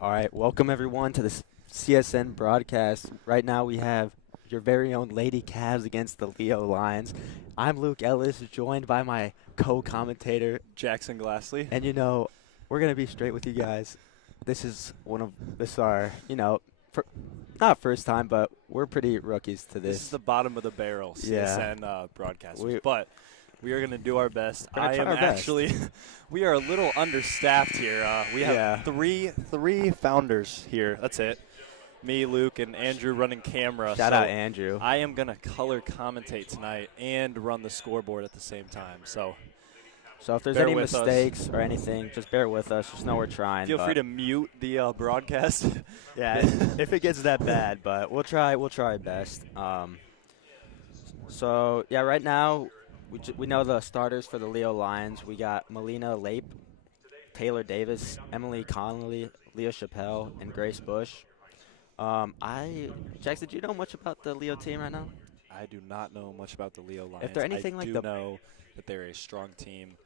All right, welcome everyone to this CSN broadcast. Right now we have your very own Lady Cavs against the Leo Lions. I'm Luke Ellis, joined by my co-commentator, Jackson Glassley. and we're gonna be straight with you guys. This is our not first time, but we're pretty rookies to This is this. the bottom of the barrel Yeah. CSN broadcasters, but we are going to do our best. We're gonna try our best. We are a little understaffed here. We have Yeah. three founders here. That's it. Me, Luke, and Andrew running camera. Shout So out Andrew. I am going to color commentate tonight and run the scoreboard at the same time. So So if there's bear any with us. mistakes or anything, just bear with us. Just know we're trying. feel free to mute the broadcast. Yeah, if it gets that bad, but we'll try our best. So yeah, right now we know the starters for the Leo Lions. We got Melina Lape, Taylor Davis, Emily Connolly, Leah Chappelle, and Grace Bush. Jackson, do you know much about the Leo team right now? I do not know much about the Leo Lions. If they're anything I like do the know that they're a strong team.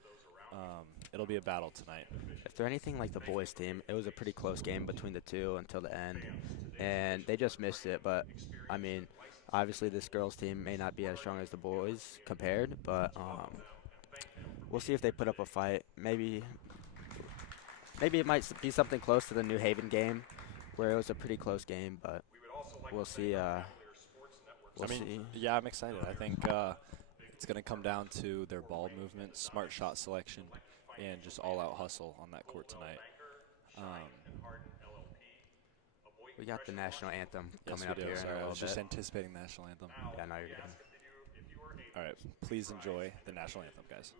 It'll be a battle tonight. If they're anything like the boys team, it was a pretty close game between the two until the end, and they just missed it. But I mean, obviously this girls team may not be as strong as the boys compared, but we'll see if they put up a fight. Maybe it might be something close to the New Haven game, where it was a pretty close game. But we'll see. We'll see. Yeah, I'm excited. I think it's going to come down to their ball movement, smart shot selection, and just all-out hustle on that court tonight. We got the national anthem Yes, coming we up do. here in Sorry, a I little was just bit. anticipating the national anthem. Yeah, no, you're good. All right, please enjoy the national anthem, guys.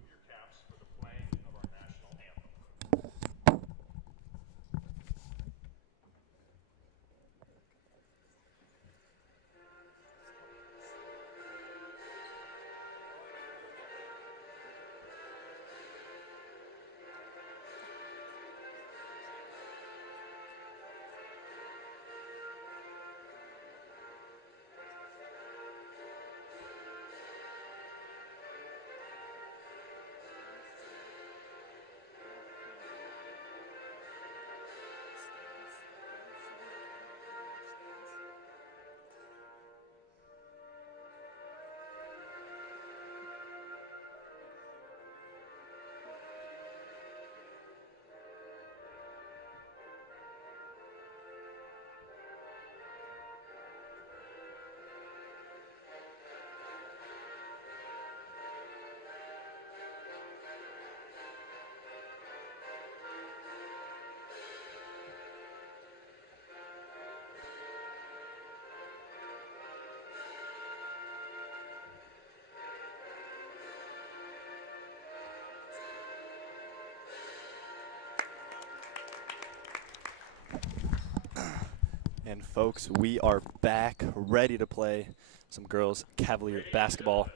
And folks, we are back, ready to play some girls Cavalier basketball.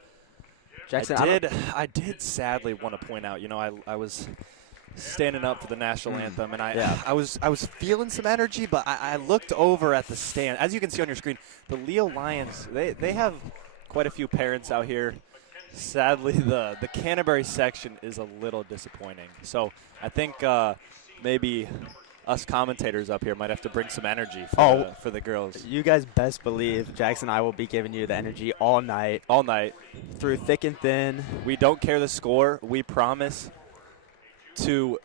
Jackson, I did sadly want to point out, I was standing up for the national anthem, and I was feeling some energy, but I looked over at the stand. As you can see on your screen, the Leo Lions, they have quite a few parents out here. Sadly, the Canterbury section is a little disappointing. So I think maybe us commentators up here might have to bring some energy for the girls. You guys best believe Jackson and I will be giving you the energy all night. All night. Through thick and thin. We don't care the score. We promise to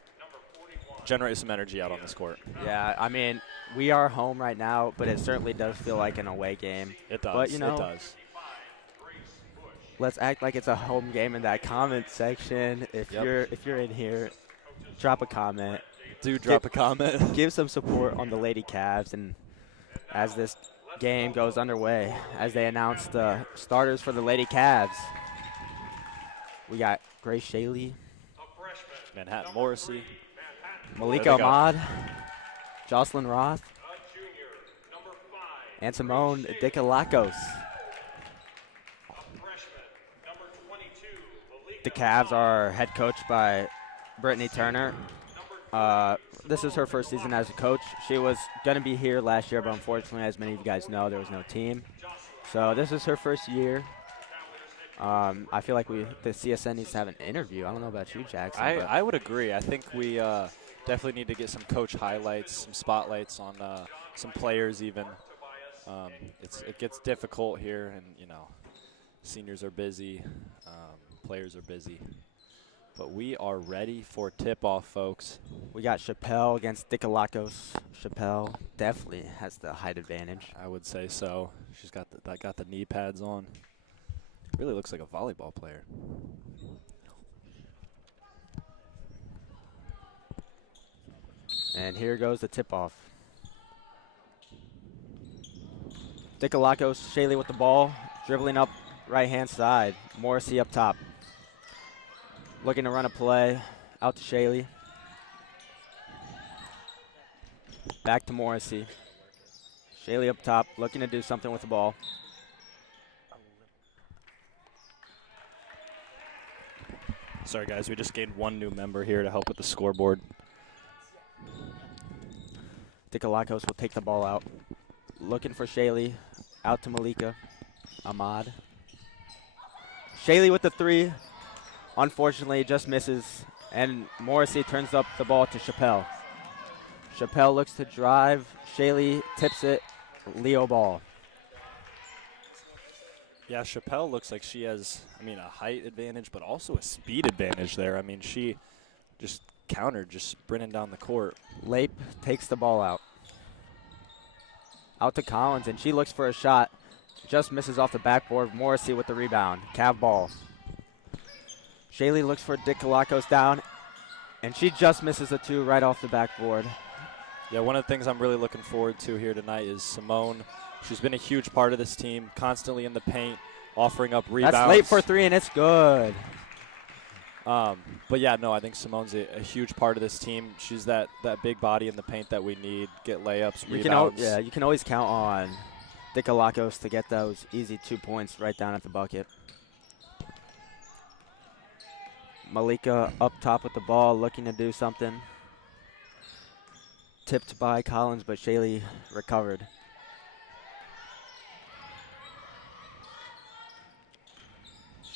generate some energy out on this court. Yeah, I mean, we are home right now, but it certainly does feel like an away game. It does. But, It does. Let's act like it's a home game in that comment section. If you're in here, drop a comment. Do drop a comment. Give some support on the Lady Cavs, and as this game goes underway, as they announce the starters for the Lady Cavs, we got Grace Shaley, Manhattan Morrissey, Malika Ahmad, Jocelyn Roth, and Simone Dikalakos. The Cavs are head coached by Brittany Turner. This is her first season as a coach. She was going to be here last year, but unfortunately, as many of you guys know, there was no team. So this is her first year. I feel like the CSN needs to have an interview. I don't know about you, Jackson. I would agree. I think Definitely need to get some coach highlights, some spotlights on some players even. It gets difficult here, and seniors are busy, players are busy. But we are ready for tip-off, folks. We got Chappelle against Dikalakos. Chappelle definitely has the height advantage. I would say so. She's got the knee pads on. Really looks like a volleyball player. And here goes the tip-off. Dikalakos, Shaylee with the ball, dribbling up right-hand side. Morrissey up top. Looking to run a play. Out to Shaylee. Back to Morrissey. Shaylee up top, looking to do something with the ball. Sorry, guys. We just gained one new member here to help with the scoreboard. Dikalakos will take the ball out. Looking for Shaylee. Out to Malika. Ahmad. Shaylee with the three. Unfortunately, just misses. And Morrissey turns up the ball to Chappelle. Chappelle looks to drive. Shaylee tips it. Leo ball. Yeah, Chappelle looks like she has, a height advantage, but also a speed advantage there. She just countered, just sprinting down the court. Lape takes the ball out. Out to Collins, and she looks for a shot. Just misses off the backboard. Morrissey with the rebound. Cav ball. Shaylee looks for Dikalakos down, and she just misses a two right off the backboard. Yeah, one of the things I'm really looking forward to here tonight is Simone. She's been a huge part of this team, constantly in the paint, offering up rebounds. That's late for three, and it's good. But yeah, no, I think Simone's a huge part of this team. She's that big body in the paint that we need. Get layups, rebounds. You can always count on Dikalakos to get those easy 2 points right down at the bucket. Malika up top with the ball, looking to do something. Tipped by Collins, but Shaylee recovered.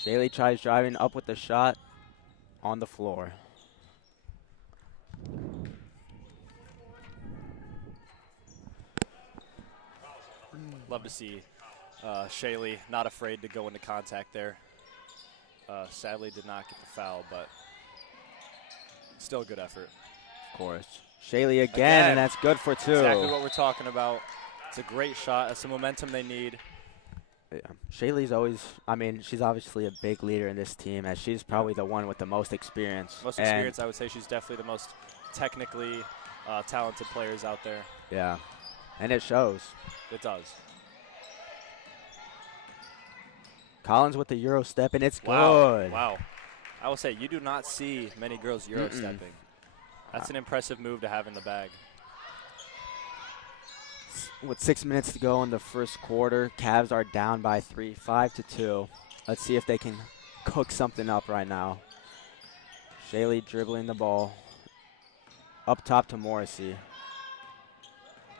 Shaylee tries driving up with the shot on the floor. Love to see Shaylee not afraid to go into contact there. Sadly did not get the foul, but still a good effort. Of course. Shaylee again, and that's good for two. Exactly what we're talking about. It's a great shot. That's the momentum they need. Yeah. Shaylee's always, she's obviously a big leader in this team, as she's probably the one with the most experience. Most experience, I would say she's definitely the most technically talented players out there. Yeah, and it shows. It does. Collins with the Euro step, and it's wow. good. Wow. I will say, you do not see many girls Euro stepping. That's an impressive move to have in the bag. With 6 minutes to go in the first quarter, Cavs are down by 3, 5-2. Let's see if they can cook something up right now. Shaylee dribbling the ball. Up top to Morrissey.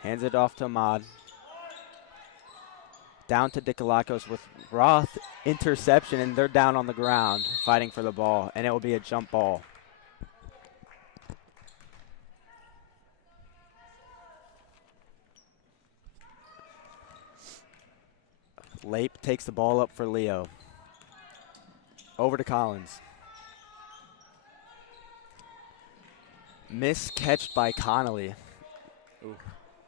Hands it off to Ahmad. Down to Dikalakos with Roth interception, and they're down on the ground fighting for the ball, and it will be a jump ball. Lape takes the ball up for Leo. Over to Collins. Miscatched by Connolly. Ooh.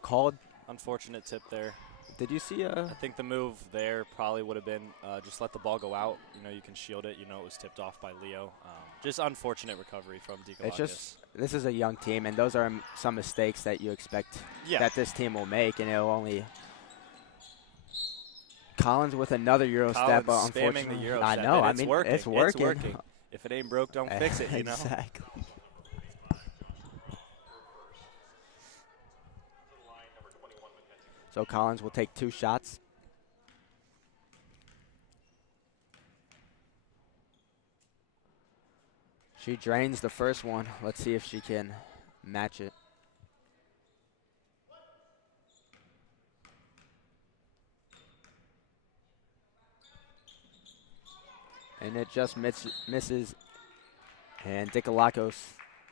Called. Unfortunate tip there. Did you see I think the move there probably would have been just let the ball go out. You can shield it. It was tipped off by Leo. Just unfortunate recovery from Dikalakis. This is a young team, and those are some mistakes that you expect that this team will make, and it'll only. Collins with another Euro step, unfortunately. Spamming the Euro I step. know. It's working. It's working. It's working. If it ain't broke, don't fix it. Exactly. So Collins will take 2 shots. She drains the first one. Let's see if she can match it. And it just misses. And Dikalakos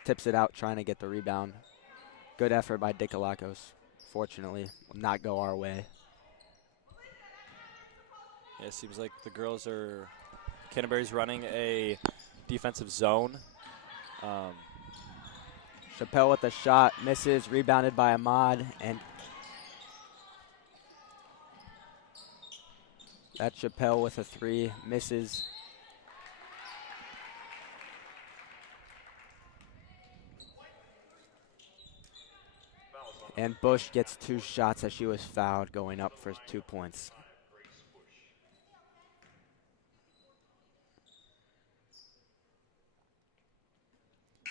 tips it out, trying to get the rebound. Good effort by Dikalakos. Fortunately, will not go our way. Yeah, it seems like the girls are – Canterbury's running a defensive zone. Chappelle with the shot, misses, rebounded by Ahmad, and that's Chappelle with a 3, misses. And Bush gets 2 shots as she was fouled, going up for 2 points.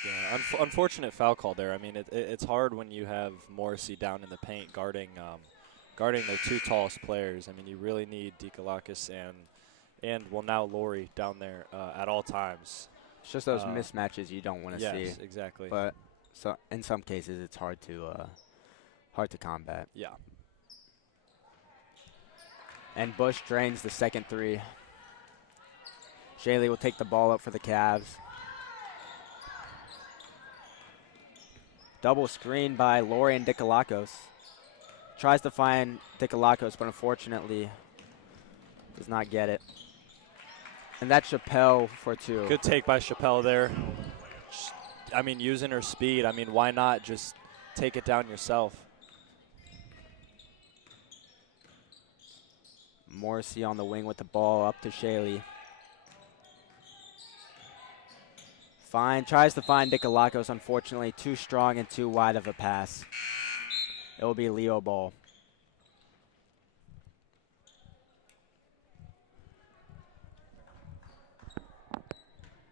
Yeah, unfortunate foul call there. I mean, it's hard when you have Morrissey down in the paint guarding their 2 tallest players. I mean, you really need Dikalakis and well, now Lori down there at all times. It's just those mismatches you don't want to see. Yes, exactly. But so in some cases, it's hard to combat. Yeah. And Bush drains the second 3. Shaylee will take the ball up for the Cavs. Double screen by Lori and Dikalakos. Tries to find Dikalakos, but unfortunately does not get it. And that's Chappelle for 2. Good take by Chappelle there. I mean, using her speed. I mean, why not just take it down yourself? Morrissey on the wing with the ball up to Shaylee. Tries to find Dikalakos, unfortunately too strong and too wide of a pass. It will be Leo ball.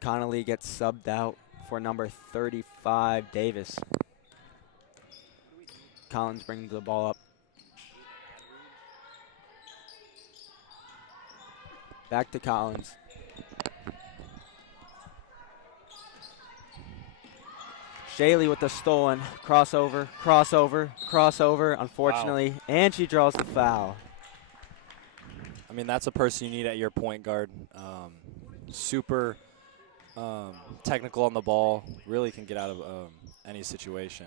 Connolly gets subbed out for number 35, Davis. Collins brings the ball up. Back to Collins. Shaylee with the stolen crossover. Unfortunately, wow. And she draws the foul. I mean, that's a person you need at your point guard. Super technical on the ball. Really can get out of any situation.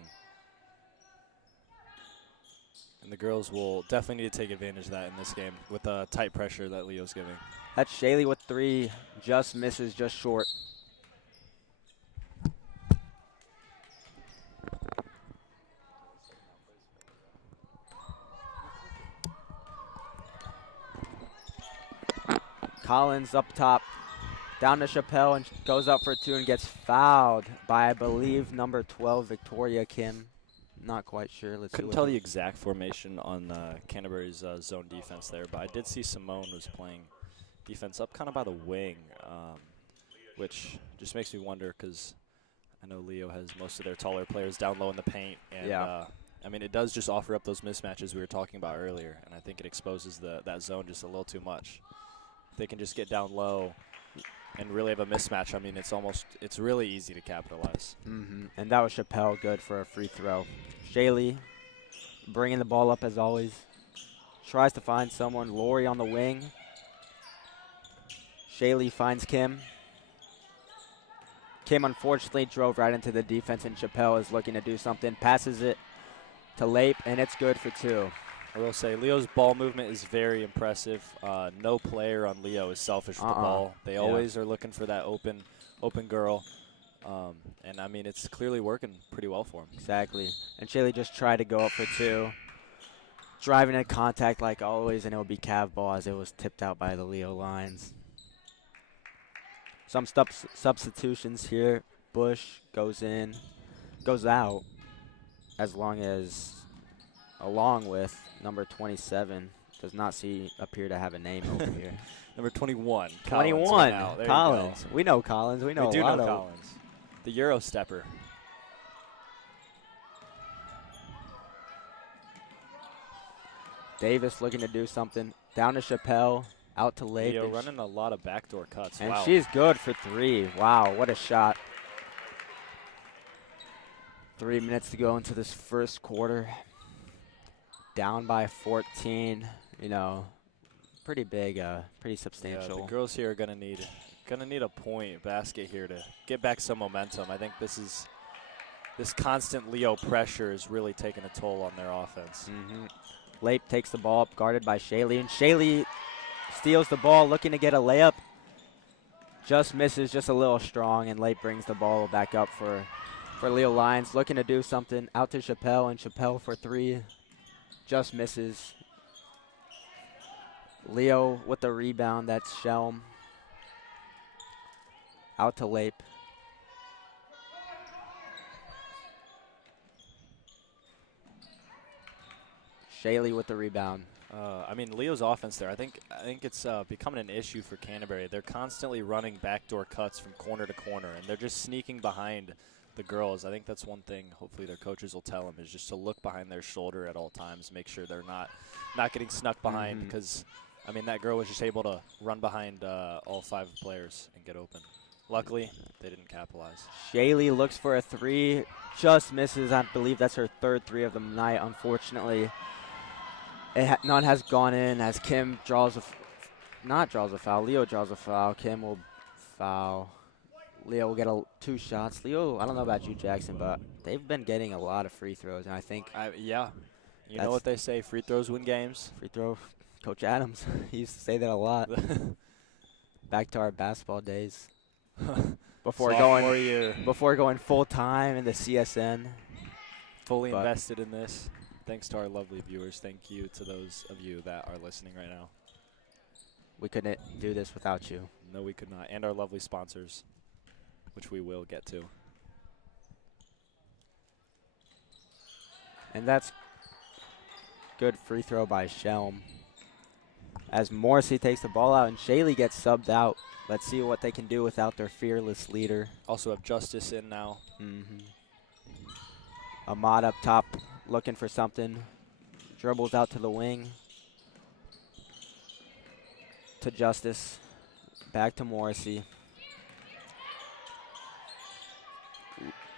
And the girls will definitely need to take advantage of that in this game with the tight pressure that Leo's giving. That's Shaylee with 3, just misses, just short. Collins up top, down to Chappelle, and goes up for 2 and gets fouled by, I believe, number 12, Victoria Kim. Not quite sure. Couldn't tell the exact formation on Canterbury's zone defense there, but I did see Simone was playing defense up kind of by the wing, which just makes me wonder because I know Leo has most of their taller players down low in the paint. And, I mean, it does just offer up those mismatches we were talking about earlier, and I think it exposes that zone just a little too much. If they can just get down low and really have a mismatch, I mean, it's really easy to capitalize. And that was Chappelle, good for a free throw. Shaylee bringing the ball up as always. Tries to find someone. Lori on the wing. Shaylee finds Kim. Kim unfortunately drove right into the defense, and Chappelle is looking to do something. Passes it to Lape, and it's good for 2. I will say Leo's ball movement is very impressive. No player on Leo is selfish with the ball. They always are looking for that open girl. And, I mean, it's clearly working pretty well for him. Exactly. And Shaylee just tried to go up for 2. Driving at contact like always, and it will be Cav ball as it was tipped out by the Leo lines. Some substitutions here. Bush goes out, along with number 27. Does not appear to have a name over here. Number 21. 21. Collins. We know Collins. We do know Collins. The Euro stepper. Davis looking to do something. Down to Chappelle. Out to Lake. Leo running a lot of backdoor cuts. And she's good for 3. Wow, what a shot. 3 minutes to go into this first quarter. Down by 14. You know, pretty big, pretty substantial. Yeah, the girls here are gonna need a point basket here to get back some momentum. I think this is this constant Leo pressure is really taking a toll on their offense. Lape takes the ball up, guarded by Shaley, and Shaley steals the ball, looking to get a layup. Just misses, just a little strong, and Lape brings the ball back up for Leo Lions, looking to do something. Out to Chappelle, and Chappelle for three. Just misses. Leo with the rebound, that's Shelm. Out to Lape. Shaley with the rebound. I mean, Leo's offense there, I think it's becoming an issue for Canterbury. They're constantly running backdoor cuts from corner to corner, and they're just sneaking behind the girls. I think that's one thing hopefully their coaches will tell them, is just to look behind their shoulder at all times, make sure they're not getting snuck behind, because, I mean, that girl was just able to run behind all 5 players and get open. Luckily, they didn't capitalize. Shaley looks for a three, just misses. I believe that's her 3rd three of the night, unfortunately. None has gone in as Kim draws a foul. Leo draws a foul. Kim will foul. Leo will get 2 shots. Leo, I don't know about you, Jackson, but they've been getting a lot of free throws, and I think yeah, you know what they say, free throws win games. Free throw, Coach Adams, he used to say that a lot. Back to our basketball days. before going full time in the CSN. Fully invested in this. Thanks to our lovely viewers. Thank you to those of you that are listening right now. We couldn't do this without you. No, we could not. And our lovely sponsors, which we will get to. And that's good free throw by Shelm. As Morrissey takes the ball out and Shaley gets subbed out. Let's see what they can do without their fearless leader. Also have Justice in now. Ahmad up top looking for something. Dribbles out to the wing. To Justice. Back to Morrissey.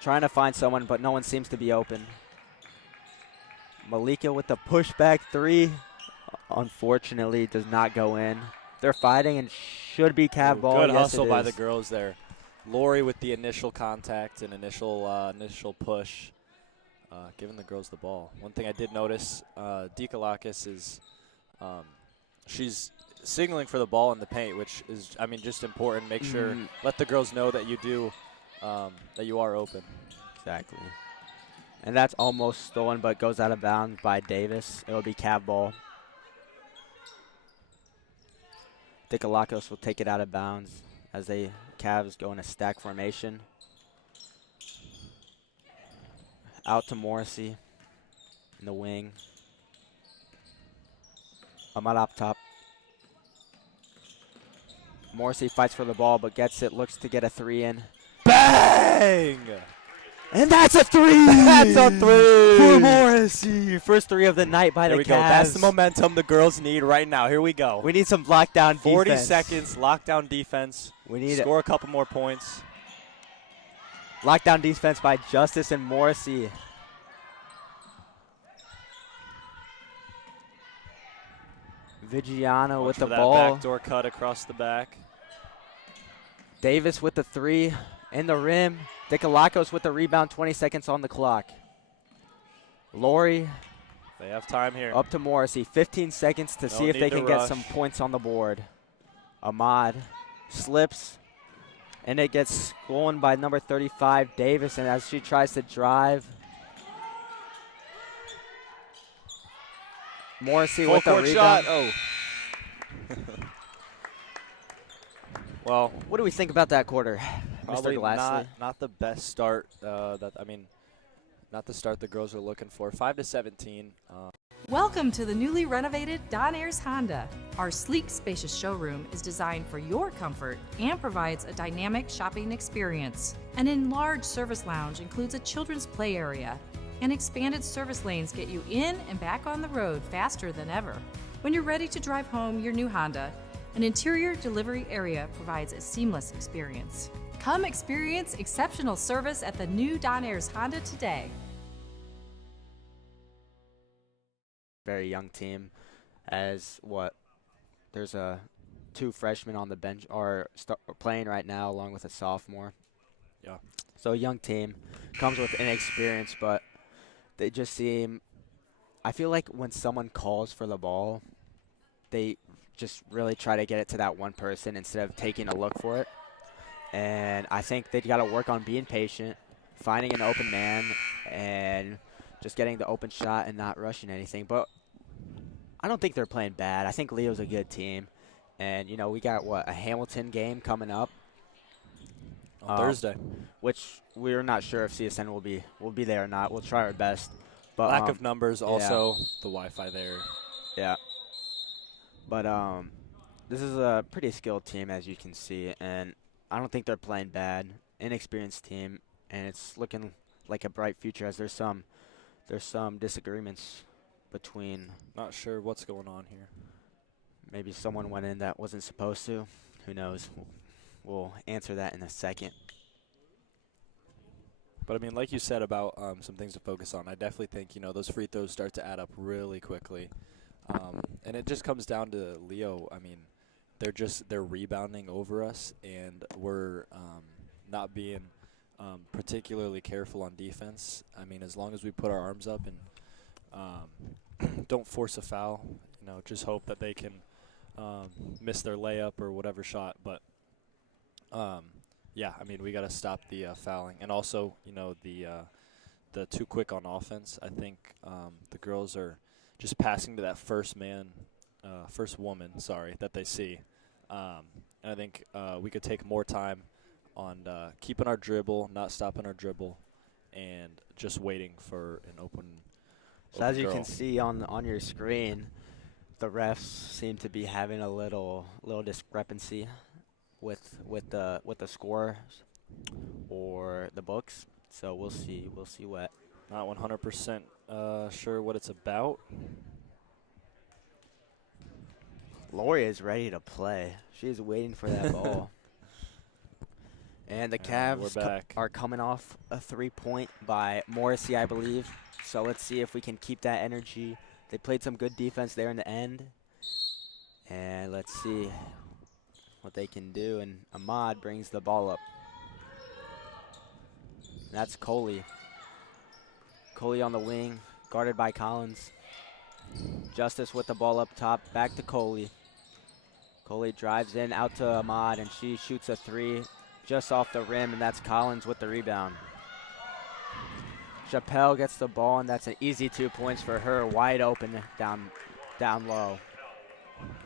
Trying to find someone, but no one seems to be open. Malika with the pushback three. Unfortunately, does not go in. They're fighting and should be Cav ball. Good yes, hustle by the girls there. Lori with the initial contact and initial push, giving the girls the ball. One thing I did notice, Dikalakis is she's signaling for the ball in the paint, which is, I mean, just important. Make sure, let the girls know that you do, that you are open. Exactly. And that's almost stolen, but goes out of bounds by Davis. It will be Cav ball. Dikalakos will take it out of bounds as they Cavs go in a stack formation. Out to Morrissey in the wing. Ahmad up top. Morrissey fights for the ball but gets it, looks to get a three in. Bang! And that's a three! That's a three! For Morrissey. First three of the night by the Cavs. There we go. That's the momentum the girls need right now. Here we go. We need some lockdown defense. 40 seconds, lockdown defense. We need score a couple more points. Lockdown defense by Justice and Morrissey. Vigiano with the ball. Backdoor cut across the back. Davis with the three in the rim. Dikalakos with the rebound, 20 seconds on the clock. Lori. They have time here. Up to Morrissey, 15 seconds to see if they can get some points on the board. Ahmad slips, and it gets stolen by number 35, Davis, and as she tries to drive. Morrissey with the rebound. Shot. Oh. Well, what do we think about that quarter? Probably Mr. Glassley? not the best start. Not the start the girls are looking for. 5-17. Welcome to the newly renovated Don Ayers Honda. Our sleek, spacious showroom is designed for your comfort and provides a dynamic shopping experience. An enlarged service lounge includes a children's play area, and expanded service lanes get you in and back on the road faster than ever. When you're ready to drive home your new Honda, an interior delivery area provides a seamless experience. Come experience exceptional service at the new Don Ayers Honda today. Very young team, as there's two freshmen on the bench are playing right now along with a sophomore. Yeah. So a young team comes with inexperience, but they just seem. I feel like when someone calls for the ball, they just really try to get it to that one person instead of taking a look for it. And I think they got to work on being patient, finding an open man, and just getting the open shot and not rushing anything. But I don't think they're playing bad. I think Leo's a good team. And, you know, we got, a Hamilton game coming up. On Thursday. Which we're not sure if CSN will be there or not. We'll try our best. But Lack of numbers, also yeah. the Wi-Fi there. Yeah. But this is a pretty skilled team, as you can see, and I don't think they're playing bad. Inexperienced team, and it's looking like a bright future as there's some disagreements between. Not sure what's going on here. Maybe someone went in that wasn't supposed to. Who knows? We'll answer that in a second. But, I mean, like you said about some things to focus on, I definitely think, you know, those free throws start to add up really quickly. And it just comes down to Leo. I mean, they're rebounding over us, and we're not being particularly careful on defense. I mean, as long as we put our arms up and don't force a foul, you know, just hope that they can miss their layup or whatever shot. But, yeah, I mean, we got to stop the fouling. And also, you know, the too quick on offense. I think the girls are just passing to that first woman, that they see. And I think we could take more time on keeping our dribble, not stopping our dribble, and just waiting for an open So as you girl. can see on your screen, the refs seem to be having a little discrepancy with the scores or the books. So we'll see what. Not 100% sure what it's about. Lori is ready to play. She's waiting for that ball. And the Cavs we're back. are coming off a 3-point by Morrissey, I believe. So let's see if we can keep that energy. They played some good defense there in the end. And let's see what they can do. And Ahmad brings the ball up. That's Coley. Coley on the wing, guarded by Collins. Justice with the ball up top, back to Coley. Coley drives in, out to Ahmad, and she shoots a three just off the rim, and that's Collins with the rebound. Chappelle gets the ball, and that's an easy 2 points for her, wide open down low.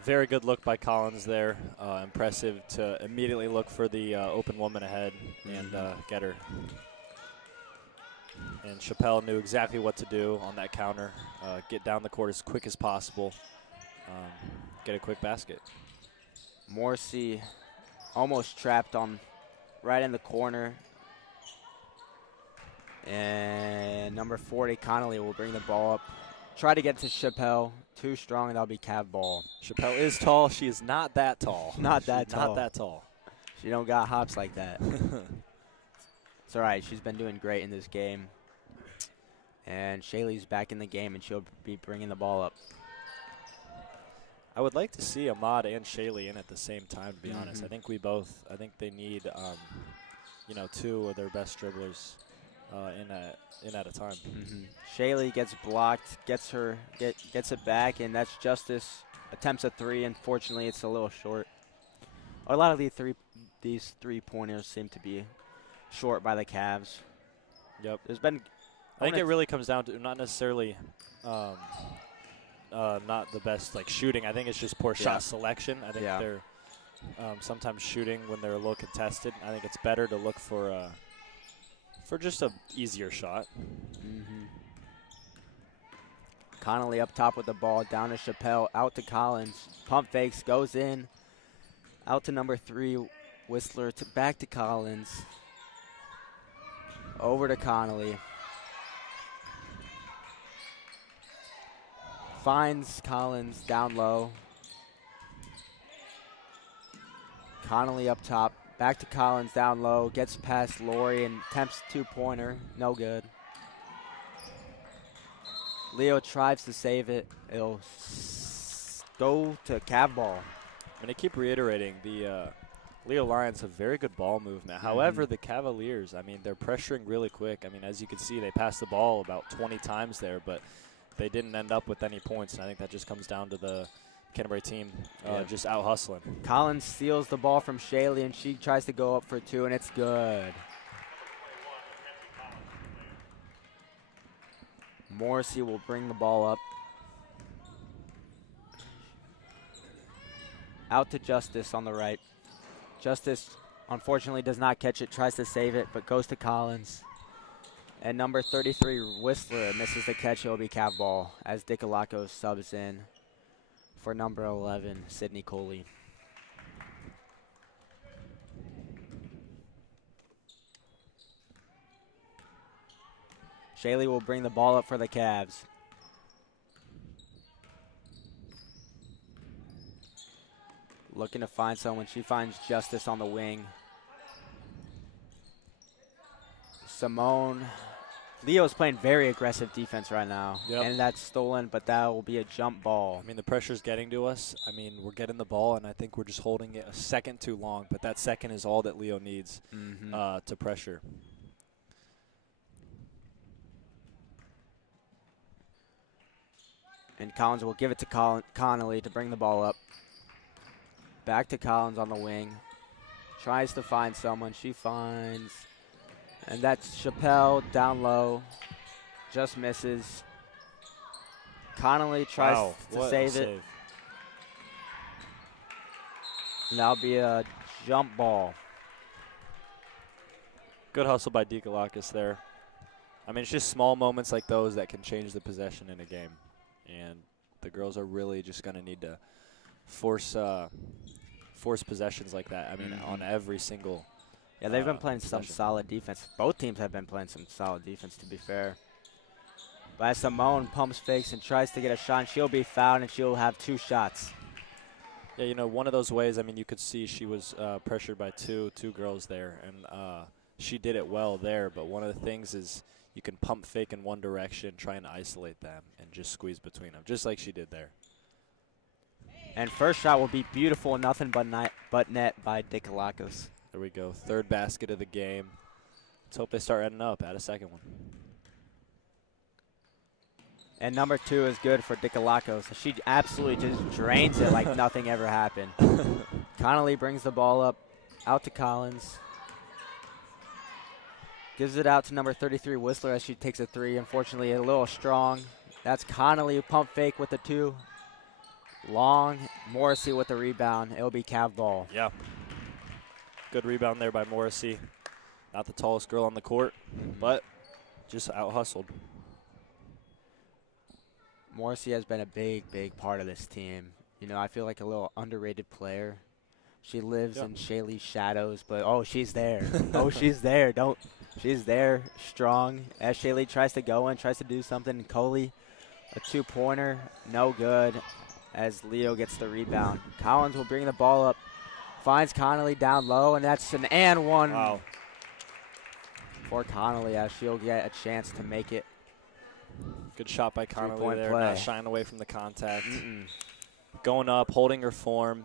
Very good look by Collins there. Impressive to immediately look for the open woman ahead and get her. And Chappelle knew exactly what to do on that counter. Get down the court as quick as possible. Get a quick basket. Morrissey almost trapped on right in the corner. And number 40, Connolly, will bring the ball up. Try to get to Chappelle. Too strong, and that'll be Cav ball. Chappelle is tall. She is not that tall. Not that tall. She don't got hops like that. It's all right. She's been doing great in this game. And Shaylee's back in the game, and she'll be bringing the ball up. I would like to see Ahmad and Shaylee in at the same time, to be honest. I think they need, you know, two of their best dribblers in at a time. Shaylee gets blocked, gets it back, and that's Justice. Attempts a three. Unfortunately, it's a little short. A lot of these three-pointers seem to be short by the Cavs. Yep. I think it really comes down to not necessarily not the best shooting. I think it's just poor shot selection. I think they're sometimes shooting when they're a little contested. I think it's better to look for just a easier shot. Connolly up top with the ball, down to Chappelle, out to Collins. Pump fakes, goes in, out to number 3, Whistler, back to Collins. Over to Connolly. Finds Collins down low. Connolly up top, back to Collins down low, gets past Lori and attempts two-pointer, no good. Leo tries to save it. It'll go to Cav ball. And I keep reiterating, the Leo Lions have very good ball movement. However, the Cavaliers, I mean, they're pressuring really quick. I mean, as you can see, they passed the ball about 20 times there, but they didn't end up with any points, and I think that just comes down to the Canterbury team just out-hustling. Collins steals the ball from Shaylee, and she tries to go up for 2, and it's good. Morrissey will bring the ball up. Out to Justice on the right. Justice, unfortunately, does not catch it, tries to save it, but goes to Collins. And number 33, Whistler, misses the catch. It will be Cav ball as Dickalacos subs in for number 11, Sydney Coley. Shaylee will bring the ball up for the Cavs. Looking to find someone. She finds Justice on the wing. Simone. Leo's playing very aggressive defense right now. Yep. And that's stolen, but that will be a jump ball. I mean, the pressure's getting to us. I mean, we're getting the ball, and I think we're just holding it a second too long. But that second is all that Leo needs to pressure. And Collins will give it to Connolly to bring the ball up. Back to Collins on the wing. Tries to find someone. She finds. And that's Chappelle down low. Just misses. Connolly tries to save it. And that'll be a jump ball. Good hustle by Dickalacos there. I mean, it's just small moments like those that can change the possession in a game. And the girls are really just going to need to force possessions like that. I mean, on every single Yeah, they've been playing some possession. solid defense. Both teams have been playing some solid defense, to be fair. But as Simone pumps fakes and tries to get a shot, and she'll be fouled, and she'll have 2 shots. Yeah, you know, one of those ways, I mean, you could see she was pressured by two girls there, and she did it well there. But one of the things is you can pump fake in one direction, try and isolate them, and just squeeze between them, just like she did there. And first shot will be beautiful, nothing but net by Dickalacos. There we go, 3rd basket of the game. Let's hope they start adding up, add a second one. And number 2 is good for Dickalacos. She absolutely just drains it like nothing ever happened. Connolly brings the ball up, out to Collins. Gives it out to number 33, Whistler, as she takes a 3. Unfortunately, a little strong. That's Connolly, pump fake with the 2. Long. Morrissey with the rebound. It'll be Cav ball. Yeah. Good rebound there by Morrissey. Not the tallest girl on the court, but just out-hustled. Morrissey has been a big, big part of this team. You know, I feel like a little underrated player. She lives in Shaylee's shadows, but, oh, she's there. Oh, she's there. She's there, strong. As Shaylee tries to go in, tries to do something. And Coley, a 2-pointer, no good, as Leo gets the rebound. Collins will bring the ball up, finds Connolly down low, and that's an and one for Connolly, as she'll get a chance to make it. Good shot by Connolly there, play. not shying away from the contact. Going up, holding her form,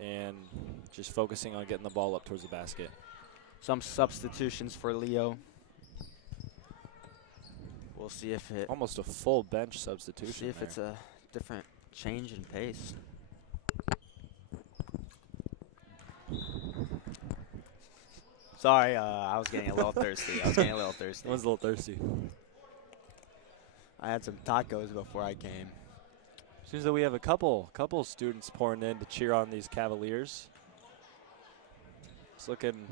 and just focusing on getting the ball up towards the basket. Some substitutions for Leo. We'll see if it... Almost a full bench substitution. See if it's a different change in pace. Sorry, I was getting a little thirsty. One's a little thirsty. I had some tacos before I came. Seems that we have a couple students pouring in to cheer on these Cavaliers. It's looking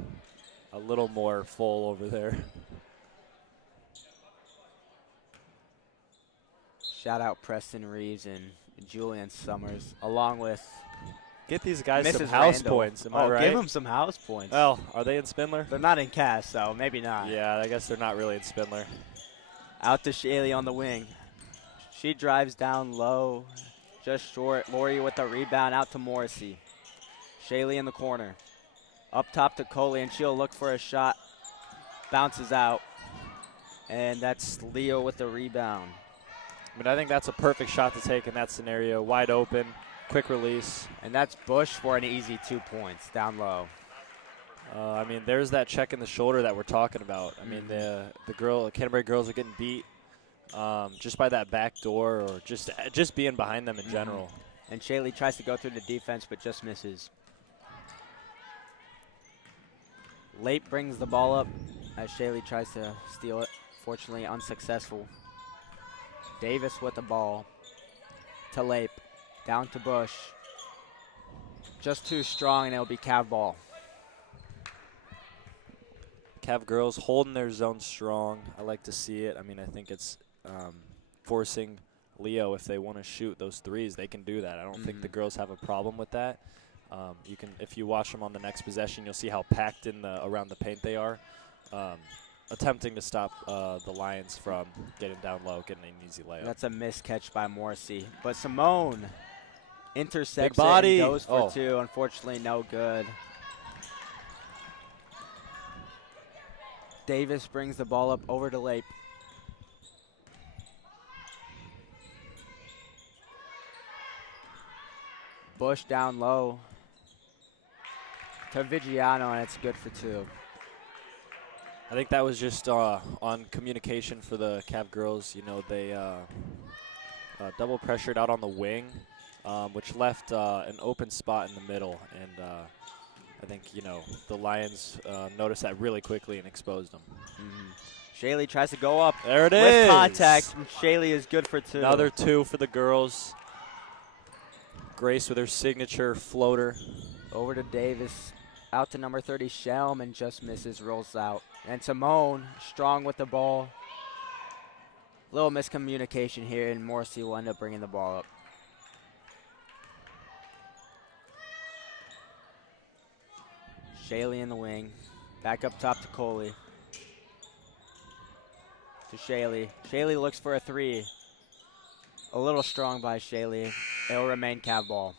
a little more full over there. Shout out Preston Reeves and Julian Summers, along with Get these guys Mrs. some house Randall. points, am I right? Give them some house points. Well, are they in Spindler? They're not in Cass, so maybe not. Yeah, I guess they're not really in Spindler. Out to Shaylee on the wing. She drives down low, just short. Lori with the rebound, out to Morrissey. Shaylee in the corner. Up top to Coley, and she'll look for a shot. Bounces out. And that's Leo with the rebound. I mean, I think that's a perfect shot to take in that scenario. Wide open. Quick release. And that's Bush for an easy 2 points down low. I mean, there's that check in the shoulder that we're talking about. I mean, the Canterbury girls are getting beat just by that back door or just being behind them in general. And Shaylee tries to go through the defense but just misses. Late brings the ball up as Shaylee tries to steal it. Fortunately, unsuccessful. Davis with the ball to Lape. Down to Bush. Just too strong, and it'll be Cav ball. Cav girls holding their zone strong. I like to see it. I mean, I think it's forcing Leo, if they want to shoot those threes, they can do that. I don't think the girls have a problem with that. You can, if you watch them on the next possession, you'll see how packed in around the paint they are, attempting to stop the Lions from getting down low, getting an easy layup. That's a missed catch by Morrissey. But Simone intercepts Big body. it and goes for two. Unfortunately, no good. Davis brings the ball up over to Lape. Bush down low to Vigiano, and it's good for two. I think that was just on communication for the Cav girls. You know, they double pressured out on the wing, which left an open spot in the middle. And I think, you know, the Lions noticed that really quickly and exposed them. Shaylee tries to go up. There it with is. Contact, and Shaylee is good for two. Another two for the girls. Grace with her signature floater. Over to Davis. Out to number 30, Shelm, and just misses, rolls out. And Simone, strong with the ball. Little miscommunication here, and Morrissey will end up bringing the ball up. Shaylee in the wing. Back up top to Coley. To Shaylee. Shaylee looks for a three. A little strong by Shaylee. It'll remain Cav ball.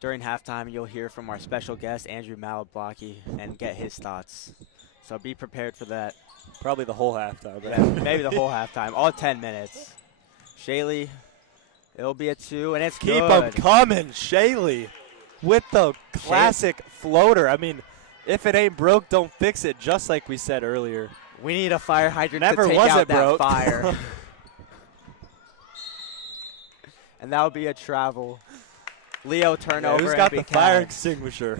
During halftime, you'll hear from our special guest, Andrew Malabaki, and get his thoughts. So be prepared for that. Probably the whole halftime. Yeah, maybe the whole halftime, all 10 minutes. Shaylee, it'll be a two, and it's Keep good. them coming, Shaylee, with the classic floater. I mean, if it ain't broke, don't fix it, just like we said earlier. We need a fire hydrant Never to take was out it that broke. fire. And that'll be a travel. Leo turnover. Who's got the fire extinguisher?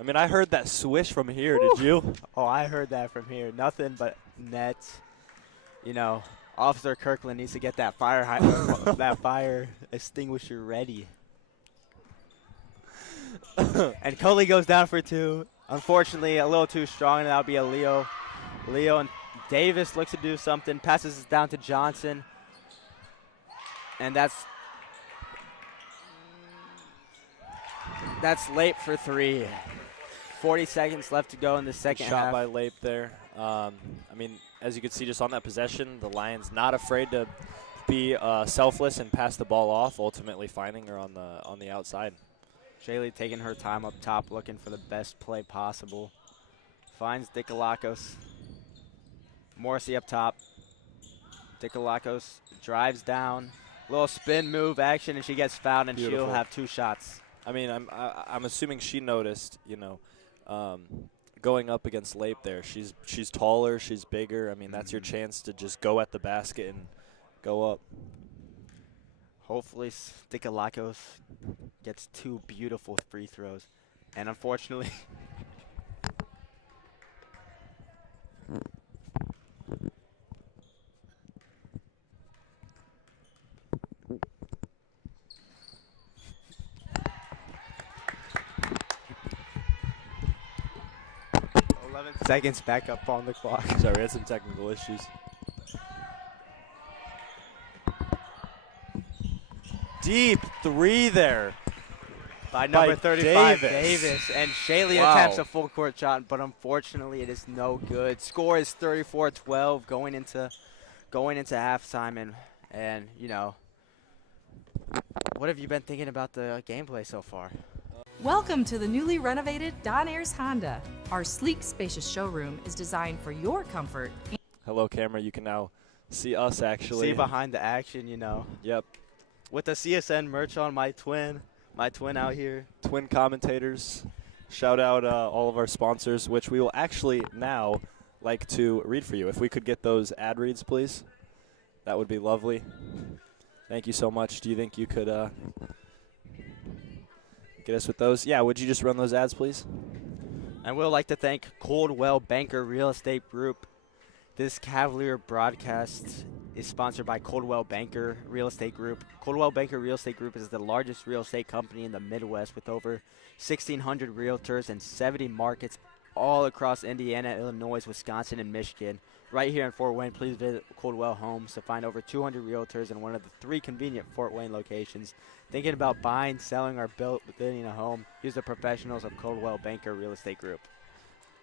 I mean, I heard that swish from here. Did you? Oh, I heard that from here. Nothing but net. You know, Officer Kirkland needs to get that fire that fire extinguisher ready. And Coley goes down for two. Unfortunately, a little too strong, and that'll be a Leo. Leo and Davis looks to do something. Passes it down to Johnson. And that's late for three. 40 seconds left to go in the second Shot half. by Lape there. I mean, as you can see just on that possession, the Lions not afraid to be selfless and pass the ball off, ultimately finding her on the outside. Shaylee taking her time up top, looking for the best play possible. Finds Dikolakos. Morrissey up top. Dikolakos drives down. Little spin move action, and she gets fouled, and Beautiful. she'll have two shots. I mean, I'm assuming she noticed, you know, going up against Lape there. She's taller, she's bigger. I mean, that's your chance to just go at the basket and go up. Hopefully, Dikolakos gets two beautiful free throws. And unfortunately, seconds back up on the clock. Sorry, we had some technical issues. Deep three there. By number 35, Davis. Davis. And Shaylee Wow. attempts a full court shot, but unfortunately it is no good. Score is 34-12 going into halftime, and you know, what have you been thinking about the gameplay so far? Welcome to the newly renovated Don Ayers Honda. Our sleek, spacious showroom is designed for your comfort. Hello, camera. You can now see us actually. See behind the action, you know. Yep. With the CSN merch on, my twin out here. Twin commentators. Shout out all of our sponsors, which we will actually now like to read for you. If we could get those ad reads, please, that would be lovely. Thank you so much. Do you think you could get us with those? Yeah, would you just run those ads, please? And we'd like to thank Coldwell Banker Real Estate Group. This Cavalier broadcast is sponsored by Coldwell Banker Real Estate Group. Coldwell Banker Real Estate Group is the largest real estate company in the Midwest with over 1,600 realtors and 70 markets all across Indiana, Illinois, Wisconsin, and Michigan. Right here in Fort Wayne, please visit Coldwell Homes to find over 200 realtors in one of the 3 convenient Fort Wayne locations. Thinking about buying, selling, or building a home? Use the professionals of Coldwell Banker Real Estate Group.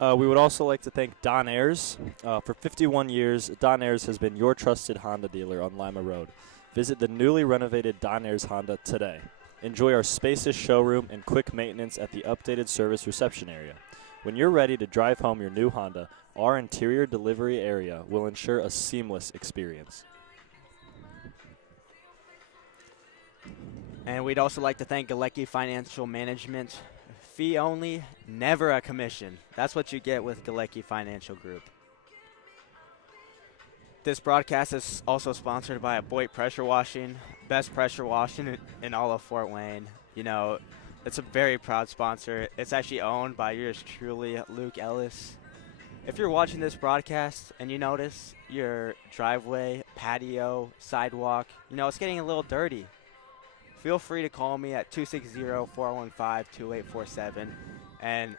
We would also like to thank Don Ayers. For 51 years, Don Ayers has been your trusted Honda dealer on Lima Road. Visit the newly renovated Don Ayers Honda today. Enjoy our spacious showroom and quick maintenance at the updated service reception area. When you're ready to drive home your new Honda, our interior delivery area will ensure a seamless experience. And we'd also like to thank Galecki Financial Management. Fee only, never a commission. That's what you get with Galecki Financial Group. This broadcast is also sponsored by Boyd Pressure Washing, best pressure washing in all of Fort Wayne. You know, it's a very proud sponsor. It's actually owned by yours truly, Luke Ellis. If you're watching this broadcast and you notice your driveway, patio, sidewalk, you know, it's getting a little dirty, feel free to call me at 260-415-2847 and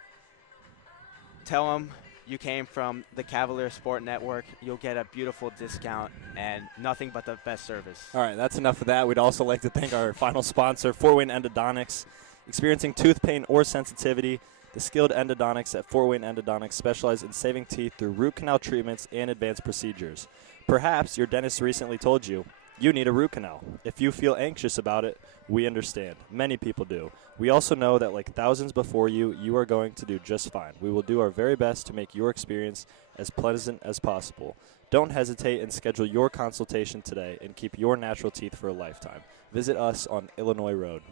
tell them you came from the Cavalier Sport Network. You'll get a beautiful discount and nothing but the best service. All right, that's enough of that. We'd also like to thank our final sponsor, Fort Wayne Endodontics. Experiencing tooth pain or sensitivity, the skilled endodontics at Fort Wayne Endodontics specialize in saving teeth through root canal treatments and advanced procedures. Perhaps your dentist recently told you need a root canal. If you feel anxious about it, we understand. Many people do. We also know that like thousands before you, you are going to do just fine. We will do our very best to make your experience as pleasant as possible. Don't hesitate and schedule your consultation today and keep your natural teeth for a lifetime. Visit us on Illinois Road.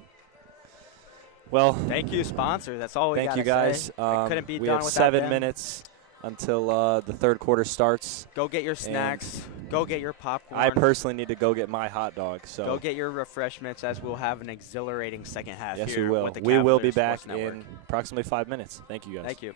Well, thank you, sponsor. That's all we got to say. Thank you, guys. Couldn't be we done have without 7 them. minutes until the third quarter starts. Go get your snacks. Go get your popcorn. I personally need to go get my hot dog. So go get your refreshments, as we'll have an exhilarating second half yes, here we will. with the We will be Cavalier back Sports Network. in approximately 5 minutes. Thank you, guys. Thank you.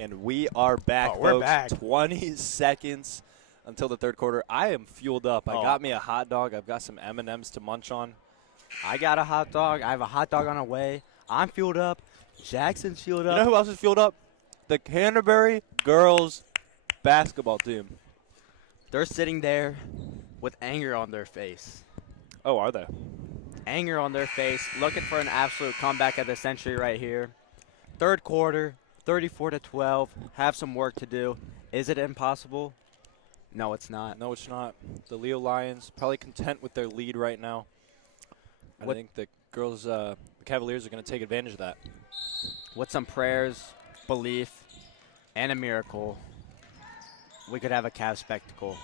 And we are back, we're folks. back. 20 seconds until the third quarter. I am fueled up. I got me a hot dog. I've got some M&Ms to munch on. I got a hot dog. I have a hot dog on the way. I'm fueled up. Jackson's fueled up. You know who else is fueled up? The Canterbury girls basketball team. They're sitting there with anger on their face. Oh, are they? Anger on their face, looking for an absolute comeback of the century right here. Third quarter, 34-12. Have some work to do. Is it impossible? No, it's not. No, it's not. The Leo Lions probably content with their lead right now. I think the girls, the Cavaliers, are going to take advantage of that. With some prayers, belief, and a miracle, we could have a Cav spectacle.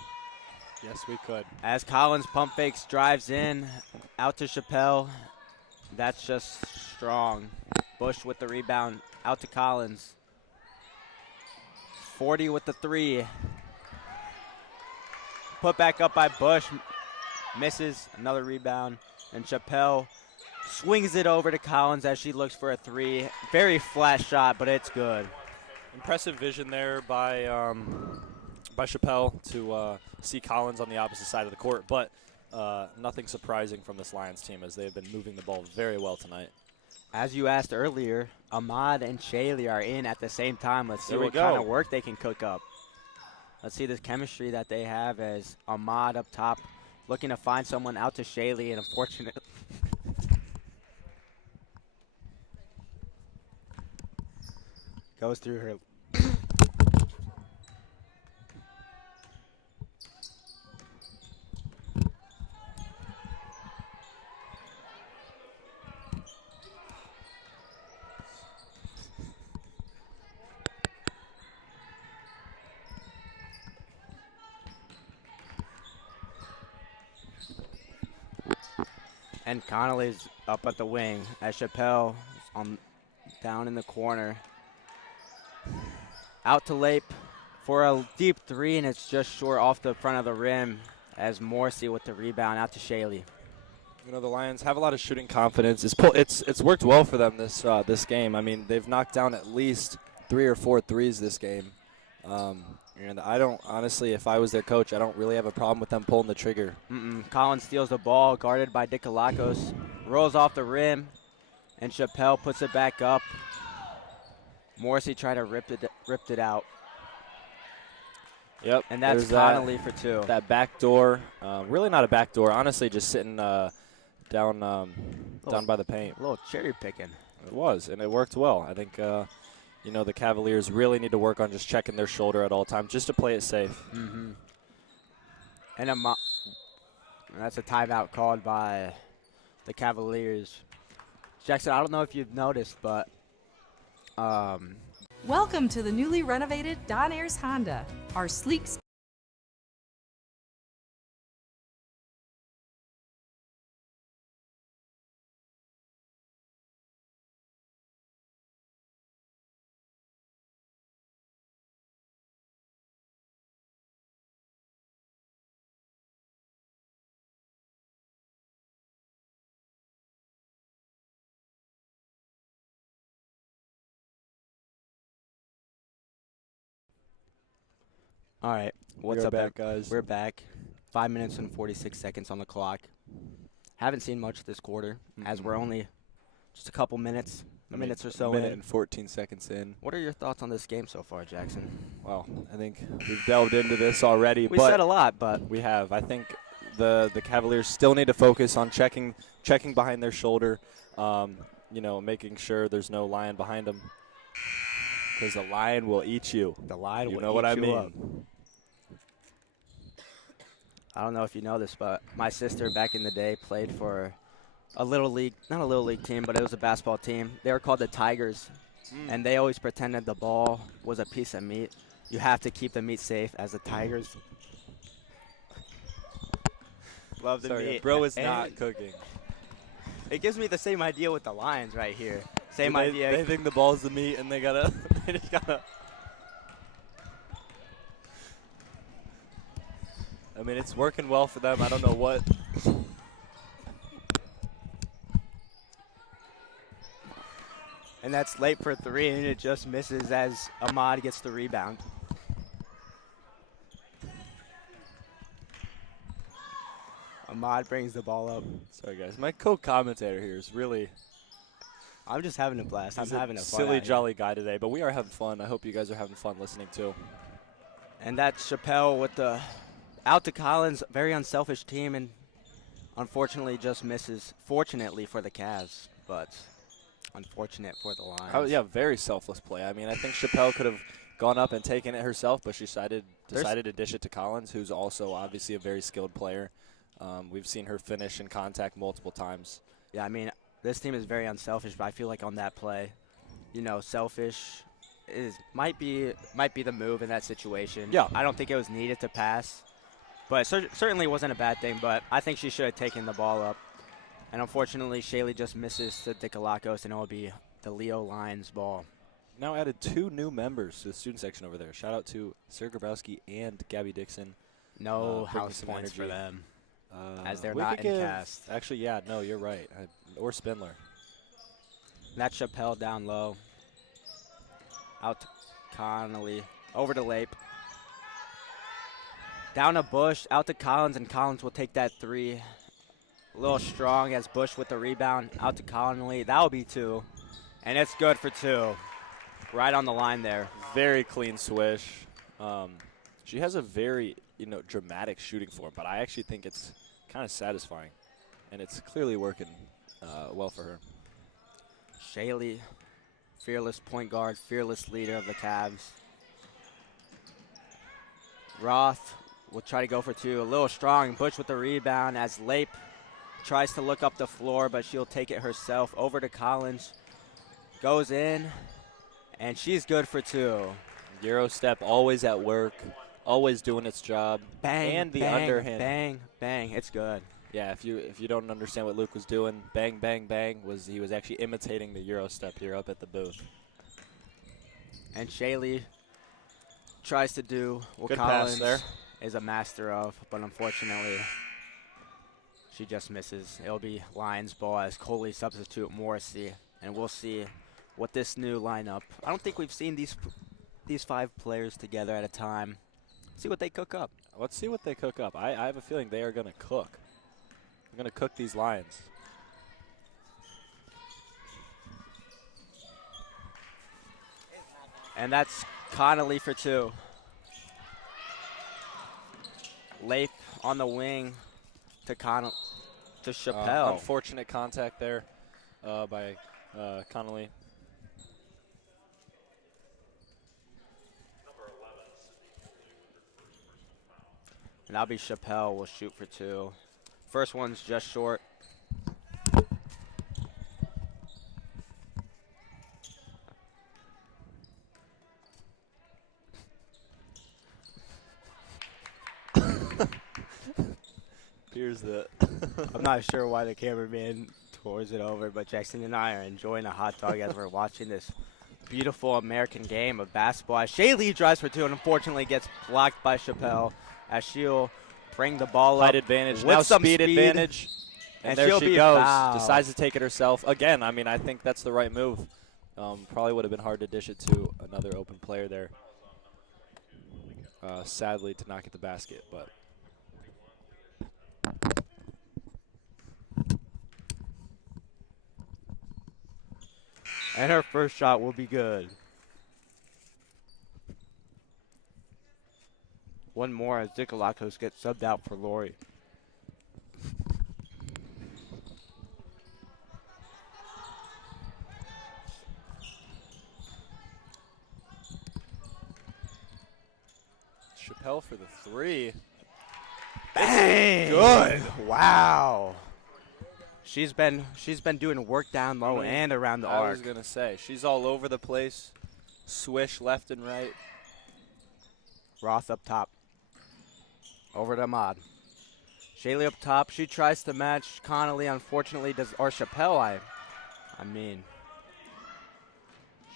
Yes, we could. As Collins pump fakes, drives in, out to Chappelle. That's just strong. Bush with the rebound, out to Collins. 40 with the three. Put back up by Bush. Misses, another rebound. And Chappelle swings it over to Collins as she looks for a three. Very flat shot, but it's good. Impressive vision there by Chappelle to see Collins on the opposite side of the court, but nothing surprising from this Lions team as they have been moving the ball very well tonight. As you asked earlier, Ahmad and Shaylee are in at the same time. Let's see what kind of work they can cook up. Let's see the chemistry that they have as Ahmad up top looking to find someone out to Shaylee, and unfortunately goes through her. And Connolly's up at the wing as Chappelle is down in the corner. Out to Lape for a deep three, and it's just short off the front of the rim as Morrissey with the rebound out to Shaylee. You know, the Lions have a lot of shooting confidence. It's worked well for them this game. I mean, they've knocked down at least 3 or 4 threes this game. And I don't, honestly, if I was their coach, I don't really have a problem with them pulling the trigger. Collins steals the ball, guarded by Dikolakos. Rolls off the rim, and Chappelle puts it back up. Morrissey tried to rip it out. Yep. And that's Connolly for 2. That back door, really not a back door. Honestly, just sitting down by the paint. A little cherry picking. It was, and it worked well. I think you know, the Cavaliers really need to work on just checking their shoulder at all times just to play it safe. And that's a timeout called by the Cavaliers. Jackson, I don't know if you've noticed, but Welcome to the newly renovated Don Ayers Honda. Our sleek all right, what's up, guys? We're back. 5 minutes and 46 seconds on the clock. Haven't seen much this quarter, as we're only just a couple minutes or so in. A minute and 14 seconds in. What are your thoughts on this game so far, Jackson? Well, I think we've delved into this already. We said a lot, but we have. I think the Cavaliers still need to focus on checking behind their shoulder, you know, making sure there's no lion behind them. Because the lion will eat you. The lion will eat you. You know what I mean? Up. I don't know if you know this, but my sister back in the day played for a little league, not a little league team, but it was a basketball team. They were called the Tigers, and they always pretended the ball was a piece of meat. You have to keep the meat safe as the Tigers. Love the meat. Bro is not cooking. It gives me the same idea with the Lions right here. Same idea. They think the ball's the meat, and they just gotta. I mean, it's working well for them. I don't know what. And that's late for 3, and it just misses as Ahmad gets the rebound. Ahmad brings the ball up. Sorry, guys. My co-commentator here is really I'm just having a blast. I'm having a fun silly, out here. jolly guy today, but we are having fun. I hope you guys are having fun listening too. And that's Chappelle with the out to Collins. Very unselfish team, and unfortunately just misses. Fortunately for the Cavs, but unfortunate for the Lions. Yeah, very selfless play. I mean, I think Chappelle could have gone up and taken it herself, but she decided to dish it to Collins, who's also obviously a very skilled player. We've seen her finish in contact multiple times. Yeah, I mean, this team is very unselfish, but I feel like on that play, you know, selfish might be the move in that situation. Yeah. I don't think it was needed to pass, but certainly wasn't a bad thing, but I think she should have taken the ball up. And unfortunately, Shaylee just misses to Dikalakos, and it will be the Leo Lions ball. Now added 2 new members to the student section over there. Shout out to Sarah Grabowski and Gabby Dixon. No bringing house some points for energy. them, as they're We not could in give- cast. Actually, yeah, no, you're right. Or Spindler. That's Chappelle down low. Out to Connolly. Over to Lape. Down to Bush. Out to Collins, and Collins will take that 3. A little strong as Bush with the rebound. Out to Connolly. That will be 2. And it's good for 2. Right on the line there. Very clean swish. She has a very, dramatic shooting form, but I actually think it's kind of satisfying. And it's clearly working well for her. Shaylee, fearless point guard, fearless leader of the Cavs. Roth will try to go for 2. A little strong. Bush with the rebound as Lape tries to look up the floor, but she'll take it herself. Over to Collins. Goes in, and she's good for 2. Euro step always at work, always doing its job. Bang, and the bang, underhand. bang, bang. It's good. Yeah, if you don't understand what Luke was doing, bang, bang, bang, he was actually imitating the Euro step here up at the booth. And Shaylee tries to do what Good pass Collins there. is a master of, but unfortunately she just misses. It'll be Lions ball as Coley substitute Morrissey, and we'll see what this new lineup. I don't think we've seen these 5 players together at a time. See what they cook up. Let's see what they cook up. I have a feeling they are going to cook. They're going to cook these Lions. And that's Connolly for 2. Lape on the wing to Chappelle. Unfortunate contact there by Connolly. And that'll be Chappelle will shoot for 2. First one's just short. Here's the. I'm not sure why the cameraman tours it over, but Jackson and I are enjoying a hot dog as we're watching this beautiful American game of basketball. Shaylee drives for 2 and unfortunately gets blocked by Chappelle as she'll bring the ball up. Height advantage, with now some speed advantage. And there she'll she be goes. fouled. Decides to take it herself. Again, I mean, I think that's the right move. Probably would have been hard to dish it to another open player there. Sadly, to not get the basket, but. And her first shot will be good. One more as Dikalakos gets subbed out for Lori. Chappelle for the 3. Bang! Good. Wow. She's been doing work down low and around the I arc. was gonna say she's all over the place. Swish left and right. Roth up top. Over to Ahmad. Shaylee up top. She tries to match Connolly. Unfortunately, or Chappelle. I mean,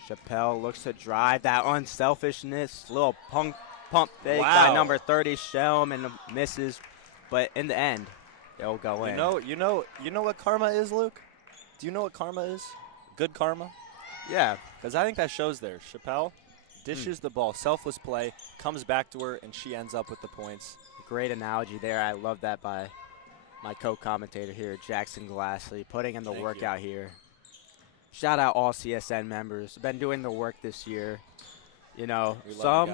Chappelle looks to drive that unselfishness. Little pump fake by number 30 Shelm and misses. But in the end, they'll go in. You know what karma is, Luke? Do you know what karma is? Good karma? Yeah, because I think that shows there. Chappelle dishes the ball, selfless play, comes back to her, and she ends up with the points. Great analogy there. I love that by my co-commentator here, Jackson Glassley, putting in the work out here. Shout out all CSN members. Been doing the work this year. You know, some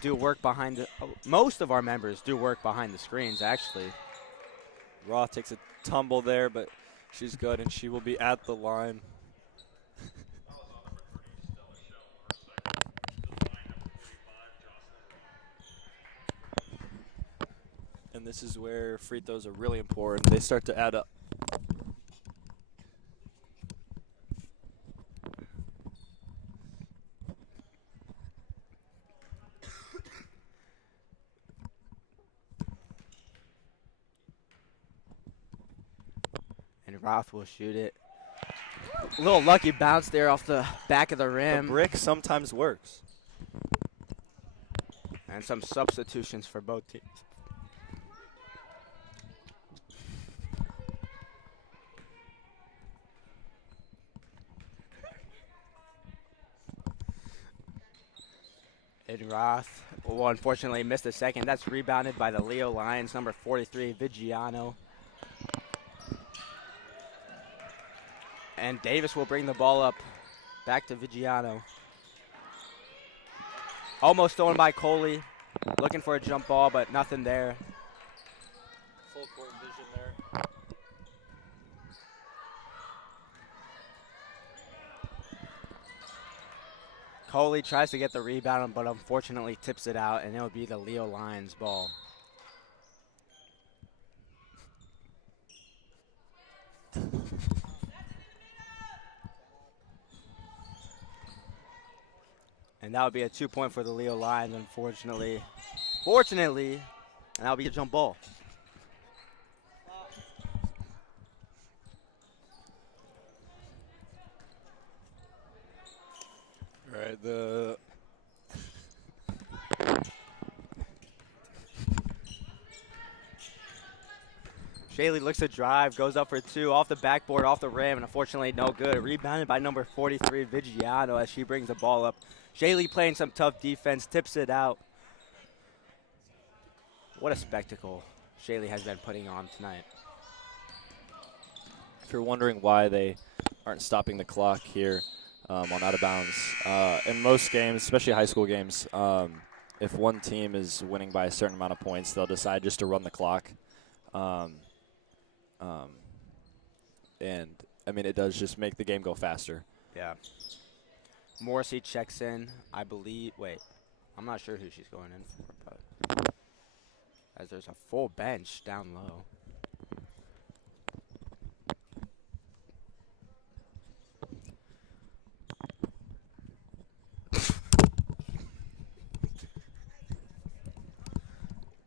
do work behind the most of our members do work behind the screens, actually. Roth takes a tumble there, but she's good, and she will be at the line. And this is where free throws are really important. They start to add up. And Roth will shoot it. A little lucky bounce there off the back of the rim. The brick sometimes works. And some substitutions for both teams. And Roth will unfortunately miss the second. That's rebounded by the Leo Lions, number 43, Vigiano. And Davis will bring the ball up back to Vigiano. Almost stolen by Coley. Looking for a jump ball, but nothing there. Full court vision there. Coley tries to get the rebound, but unfortunately tips it out, and it'll be the Leo Lions ball. And that would be a 2-point for the Leo Lions, unfortunately. Fortunately, and that'll be a jump ball. All right, the Shaylee looks to drive, goes up for two, off the backboard, off the rim, and unfortunately no good. Rebounded by number 43, Vigiano, as she brings the ball up. Shaylee playing some tough defense, tips it out. What a spectacle Shaylee has been putting on tonight. If you're wondering why they aren't stopping the clock here on out of bounds, in most games, especially high school games, if one team is winning by a certain amount of points, they'll decide just to run the clock. And, I mean, it does just make the game go faster. Yeah. Morrissey checks in, I believe. Wait, I'm not sure who she's going in for, but as there's a full bench down low.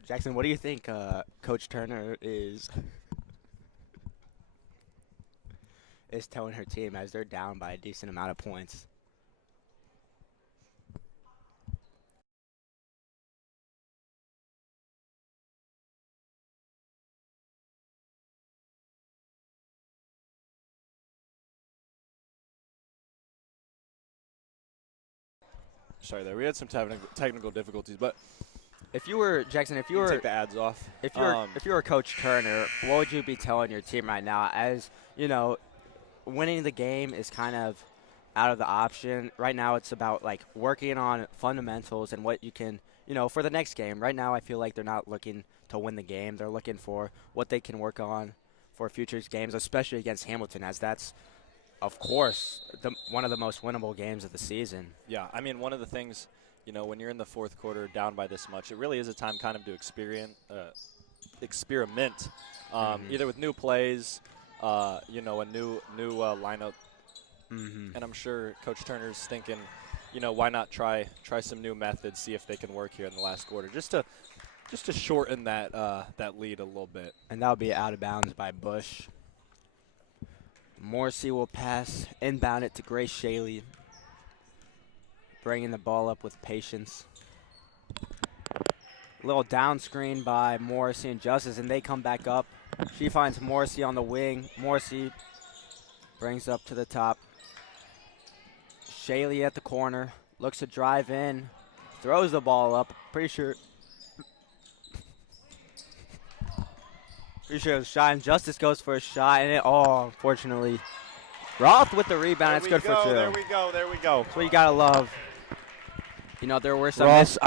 Jackson, what do you think Coach Turner is telling her team as they're down by a decent amount of points? Sorry there, we had some technical difficulties, but if you were Jackson, if you were take the ads off. If you were Coach Turner, what would you be telling your team right now? As you know, winning the game is kind of out of the option right now. It's about like working on fundamentals and what you can, for the next game. Right now, I feel like they're not looking to win the game. They're looking for what they can work on for future games, especially against Hamilton, as that's, of course, one of the most winnable games of the season. Yeah, I mean, one of the things, when you're in the fourth quarter down by this much, it really is a time kind of to experiment, either with new plays, a new lineup. And I'm sure Coach Turner's thinking, why not try some new methods, see if they can work here in the last quarter, just to shorten that lead a little bit. And that'll be out of bounds by Bush. Morrissey will pass, inbound it to Grace Shaley, bringing the ball up with patience. Little down screen by Morrissey and Justice, and they come back up. She finds Morrissey on the wing. Morrissey brings up to the top. Shaylee at the corner. Looks to drive in. Throws the ball up. Pretty sure it was a shot. And Justice goes for a shot. And unfortunately. Roth with the rebound. It's good for 2. There we go. That's what you got to love. You know, there were some. Ross,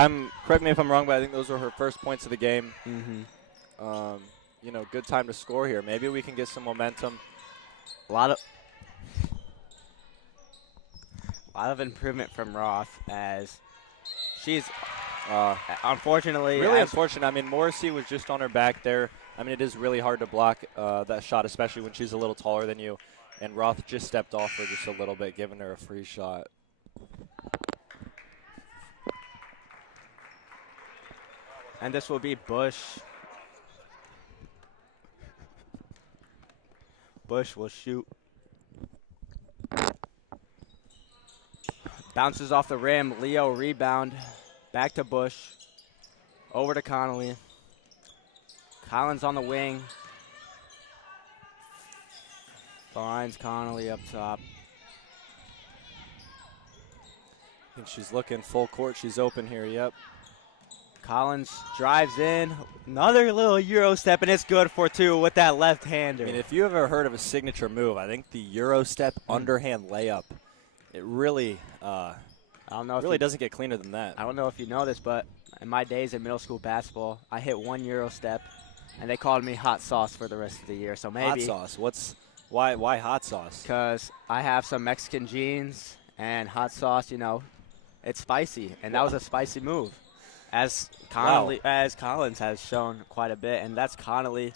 correct me if I'm wrong, but I think those were her first points of the game. Mm-hmm. You know, good time to score here. Maybe we can get some momentum. A lot of improvement from Roth as she's unfortunately really unfortunate. I mean, Morrissey was just on her back there. I mean, it is really hard to block that shot, especially when she's a little taller than you. And Roth just stepped off her just a little bit, giving her a free shot. And this will be Bush. Bush will shoot. Bounces off the rim. Leo rebound. Back to Bush. Over to Connolly. Collins on the wing. Finds Connolly up top. I think she's looking full court. She's open here, yep. Collins drives in. Another little Euro step, and it's good for 2 with that left-hander. I mean, if you ever heard of a signature move, I think the Euro step underhand layup, it really I don't know. Really doesn't get cleaner than that. I don't know if you know this, but in my days in middle school basketball, I hit 1 Euro step, and they called me hot sauce for the rest of the year. So maybe hot sauce. Why hot sauce? Because I have some Mexican genes, and hot sauce, you know, it's spicy, and that was a spicy move. As Collins has shown quite a bit, and that's Connolly.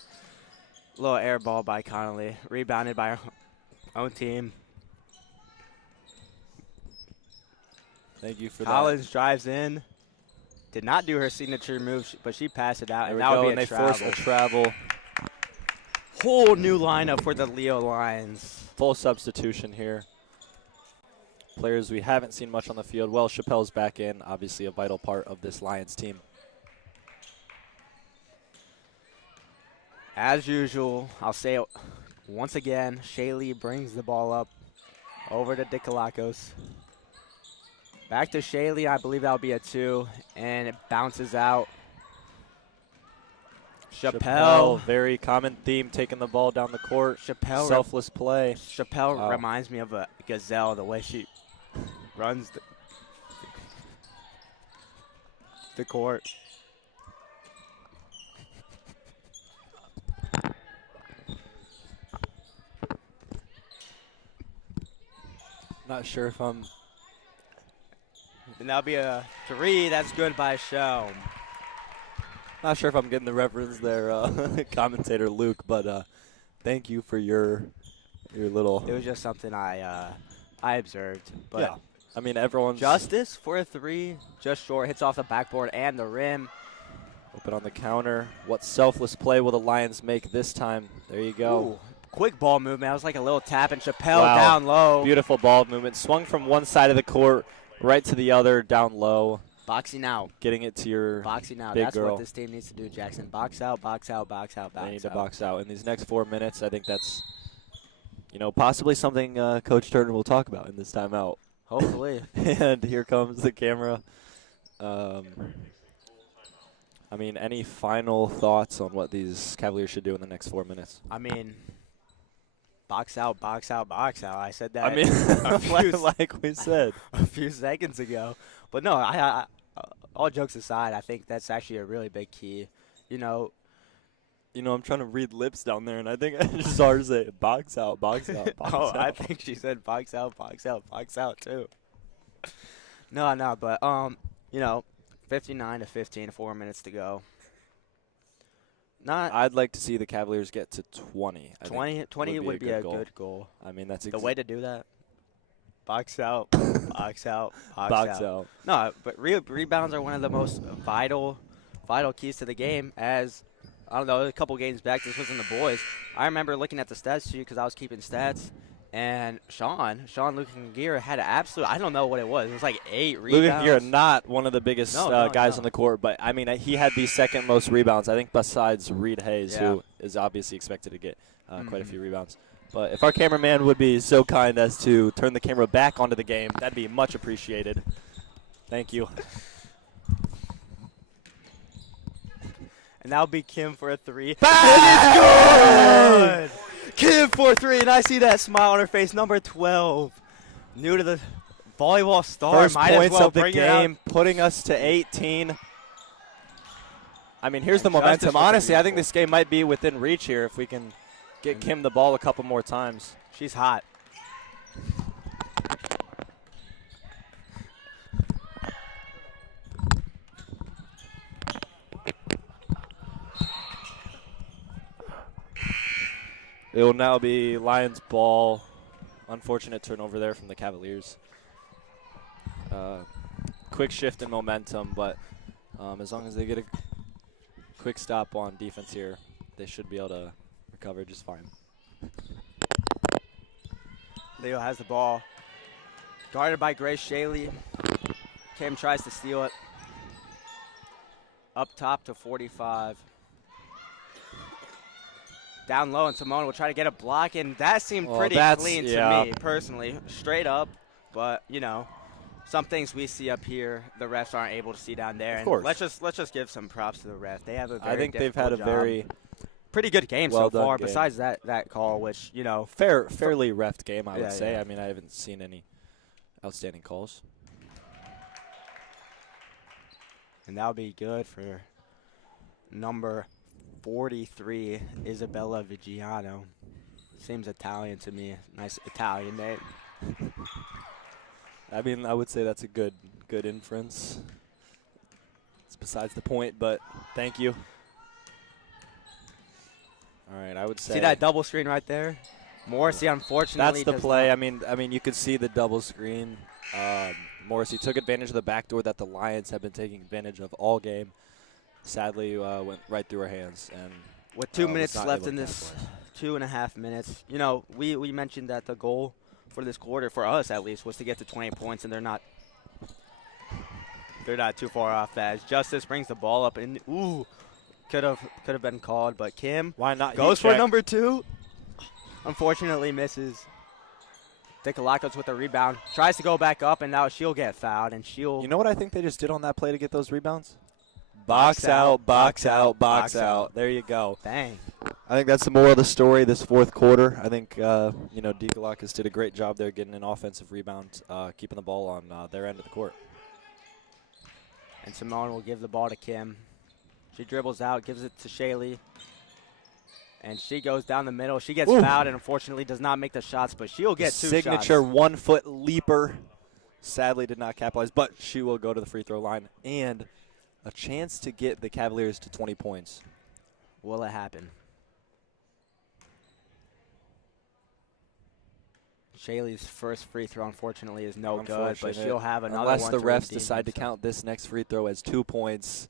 Little air ball by Connolly, rebounded by our own team. Thank you for Collins drives in. Did not do her signature move, but she passed it out, there and we that go, would be and a they travel. force a travel. Whole new lineup for the Leo Lions. Full substitution here. Players we haven't seen much on the field. Well, Chappelle's back in, obviously a vital part of this Lions team. As usual, I'll say it once again, Shaylee brings the ball up over to Dikolakos. Back to Shaylee, I believe that'll be a 2, and it bounces out. Chappelle, very common theme, taking the ball down the court. Chappelle, selfless play. Chappelle reminds me of a gazelle, the way she runs the court. Not sure if I'm. And that'll be a 3. That's good by Shell. Not sure if I'm getting the reference there, commentator Luke, but thank you for your little. It was just something I observed. But yeah, I mean everyone's Justice for a 3, just short, hits off the backboard and the rim. open on the counter. What selfless play will the Lions make this time? There you go. Ooh, quick ball movement. That was like a little tap, and Chappelle down low. Beautiful ball movement. Swung from one side of the court right to the other, down low. Boxing out. Getting it to your boxing out. big That's girl. what this team needs to do, Jackson. Box out, box out, box out, box out. They need to box out. In these next 4 minutes, I think that's, possibly something Coach Turner will talk about in this timeout. Hopefully. And here comes the camera. Any final thoughts on what these Cavaliers should do in the next 4 minutes? Box out, box out, box out. I said that. Like we said a few seconds ago. But no, I all jokes aside, I think that's actually a really big key. I'm trying to read lips down there, and I think I just saw her say box out, box out, box out. I think she said box out, box out, box out too. No, but 59-15, 4 minutes to go. I'd like to see the Cavaliers get to 20. 20 would be a good goal. That's the way to do that. Box out, box out, box out. No, but rebounds are one of the most vital keys to the game. As I don't know, a couple games back, this was in the boys. I remember looking at the stats sheet because I was keeping stats, and Sean Lukengear had an absolute. I don't know what it was. It was like 8 rebounds. Lukengear, not one of the biggest guys on the court, but he had the second most rebounds. I think besides Reed Hayes, who is obviously expected to get quite a few rebounds. But if our cameraman would be so kind as to turn the camera back onto the game, that'd be much appreciated. Thank you. And that'll be Kim for a 3. Bang! It's good! Kim for 3, and I see that smile on her face. Number 12. New to the volleyball star. First Might points as well of the bring game, putting us to 18. I mean, here's the Justice momentum. with the Honestly, I think beautiful. this game might be within reach here if we can get Kim the ball a couple more times. She's hot. It will now be Lions ball. Unfortunate turnover there from the Cavaliers. Quick shift in momentum, but as long as they get a quick stop on defense here, they should be able to recover just fine. Leo has the ball. Guarded by Grace Shaley. Kim tries to steal it. Up top to 45. Down low, and Simone will try to get a block, and that seemed pretty clean to me, personally. Straight up, but, you know, some things we see up here, the refs aren't able to see down there. Of course. And let's just give some props to the ref. They have a very I think they've had a job. very pretty good game well so far, done game. besides that call, which, you know. fairly reffed game, I would Yeah, say. yeah. I mean, I haven't seen any outstanding calls. And that'll be good for number 43, Isabella Vigiano. Seems Italian to me. Nice Italian name. I mean, I would say that's a good inference. It's besides the point, but thank you. All right, I would say. See that double screen right there? Morrissey, unfortunately, that's the does play. not- I mean, you could see the double screen. Morrissey took advantage of the backdoor that the Lions have been taking advantage of all game. Sadly, went right through our hands. And With 2 was minutes not left able in to this capitalize. 2.5 minutes, you know, we mentioned that the goal for this quarter, for us at least, was to get to 20 points, and they're not too far off that. As Justice brings the ball up, and ooh, could have been called, but Kim Why not? goes Heat for check. number 2. Unfortunately, misses. Dikolakos with the rebound. Tries to go back up, and now she'll get fouled, and she'll. You know what I think they just did on that play to get those rebounds? Box out, box out, box box out. There you go. Dang. I think that's the moral of the story this fourth quarter. I think, Dikolakis did a great job there getting an offensive rebound, keeping the ball on their end of the court. And Simone will give the ball to Kim. She dribbles out, gives it to Shaley. And she goes down the middle. She gets fouled and unfortunately does not make the shots, but she'll get 2 Signature shots. 1-foot leaper. Sadly did not capitalize, but she will go to the free throw line. And a chance to get the Cavaliers to 20 points. Will it happen? Shaley's first free throw, unfortunately, is no good, but she'll have another Unless one the to refs redeem decide to themselves. count this next free throw as 2 points,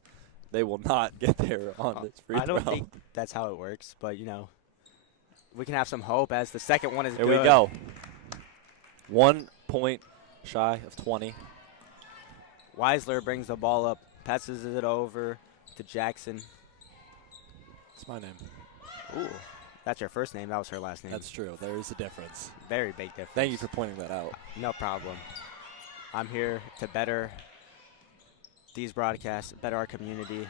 they will not get there on this free throw. I don't think that's how it works, but, you know, we can have some hope as the second one is Here good. we go. 1 point shy of 20. Weisler brings the ball up, passes it over to Jackson. It's my name. Ooh, that's your first name. That was her last name. That's true. There is a difference. Very big difference. Thank you for pointing that out. No problem. I'm here to better these broadcasts, better our community,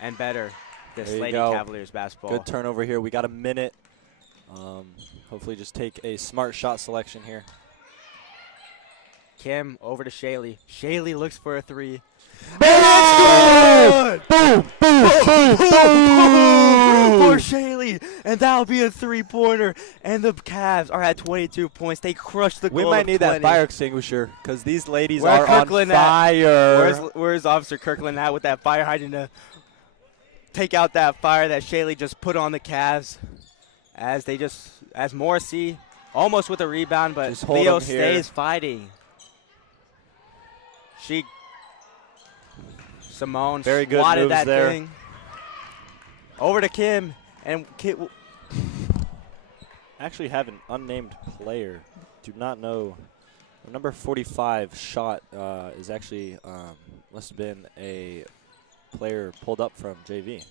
and better this There you Lady go. Cavaliers basketball. Good turnover here. We got a minute. Hopefully just take a smart shot selection here. Kim over to Shaley. Shaley looks for a 3. Boom! Boom! Boom! Boom! For Shaley, and that'll be a 3-pointer. And the Cavs are at 22 points. They crushed the goal. We might of need 20. that fire extinguisher because these ladies Where's are Kirkland on at? fire. Where's Officer Kirkland at with that fire hydrant to take out that fire that Shaley just put on the Cavs? As Morrissey almost with a rebound, but Just hold Leo him here. stays fighting. Simone Very good swatted moves that there. thing. Over to Kim, and Kim, Actually have an unnamed player. Do not know. The number 45 shot is actually must have been a player pulled up from JV.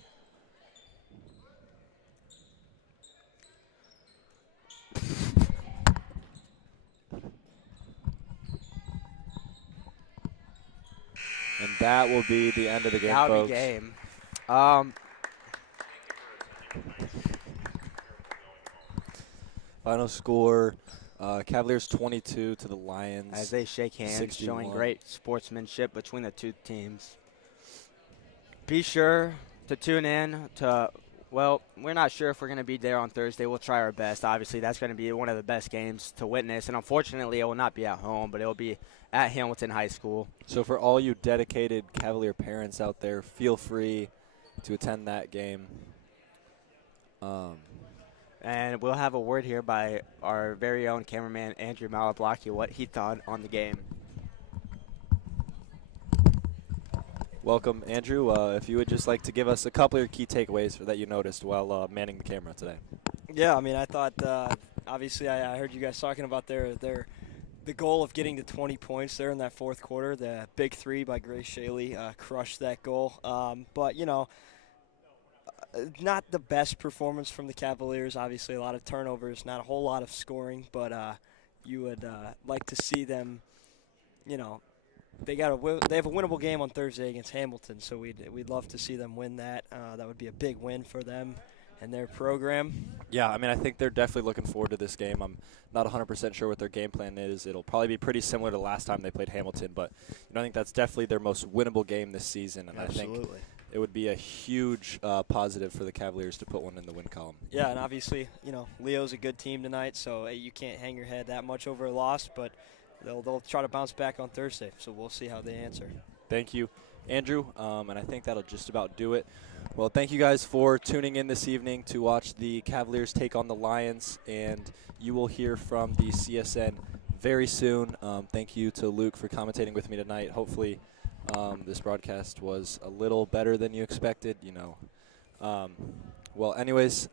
that will be the end of the game, That'll folks. be game. Final score, Cavaliers 22 to the Lions. As they shake hands, 61. showing great sportsmanship between the two teams. Be sure to tune in to, well, we're not sure if we're going to be there on Thursday. We'll try our best. Obviously, that's going to be one of the best games to witness. And unfortunately, it will not be at home, but it will be at Hamilton High School. So for all you dedicated Cavalier parents out there, feel free to attend that game. And we'll have a word here by our very own cameraman, Andrew Malablocki, what he thought on the game. Welcome, Andrew. If you would just like to give us a couple of your key takeaways that you noticed while manning the camera today. Yeah, I mean, I thought, obviously, I heard you guys talking about the goal of getting to 20 points there in that fourth quarter. The big three by Grace Shaley crushed that goal. But, you know, not the best performance from the Cavaliers. Obviously, a lot of turnovers, not a whole lot of scoring. But you would like to see them, you know, they have a winnable game on Thursday against Hamilton, so we'd love to see them win that. That would be a big win for them and their program. Yeah, I mean, I think they're definitely looking forward to this game. I'm not 100% sure what their game plan is. It'll probably be pretty similar to last time they played Hamilton, but I think that's definitely their most winnable game this season, and Absolutely. I think it would be a huge positive for the Cavaliers to put one in the win column. Yeah, and obviously, you know, Leo's a good team tonight, so you can't hang your head that much over a loss, but they'll try to bounce back on Thursday, so we'll see how they answer. Thank you, Andrew, and I think that'll just about do it. Well, thank you guys for tuning in this evening to watch the Cavaliers take on the Lions, and you will hear from the CSN very soon. Thank you to Luke for commentating with me tonight. Hopefully this broadcast was a little better than you expected, Well, anyways.